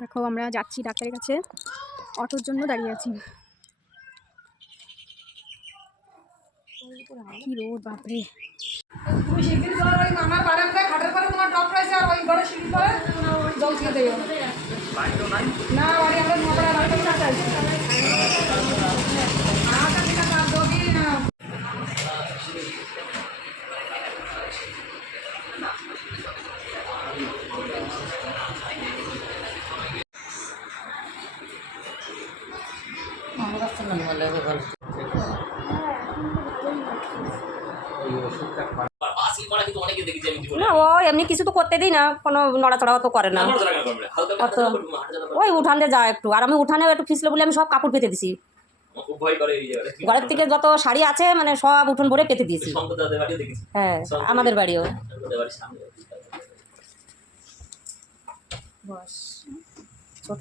দেখো আমরা যাচ্ছি ডাক্তারের কাছে, অটোর জন্য দাঁড়িয়ে আছি। কি রোদ বাপরে। তুমি শিগগির চলো, ওই আমার বারান্দায় খাটের পরে তোমার টপ রয়েছে, আর ওই ঘরে সিঁড়ি পরে জল দিয়ে দেবো। না বাড়ি আমরা নগরে বাড়িতে চাই না ও এমনি কিছু তো করতে দিই না, কোনো নড়াচড়াও তো করে না। অত ওই উঠানে যায় একটু, আর আমি উঠানে একটু ফিসলে বলে আমি সব কাপড় পেতে দিছি। ঘরের থেকে যত শাড়ি আছে মানে সব উঠোন ভরে পেতে দিয়েছি। হ্যাঁ আমাদের বাড়িও ছোট।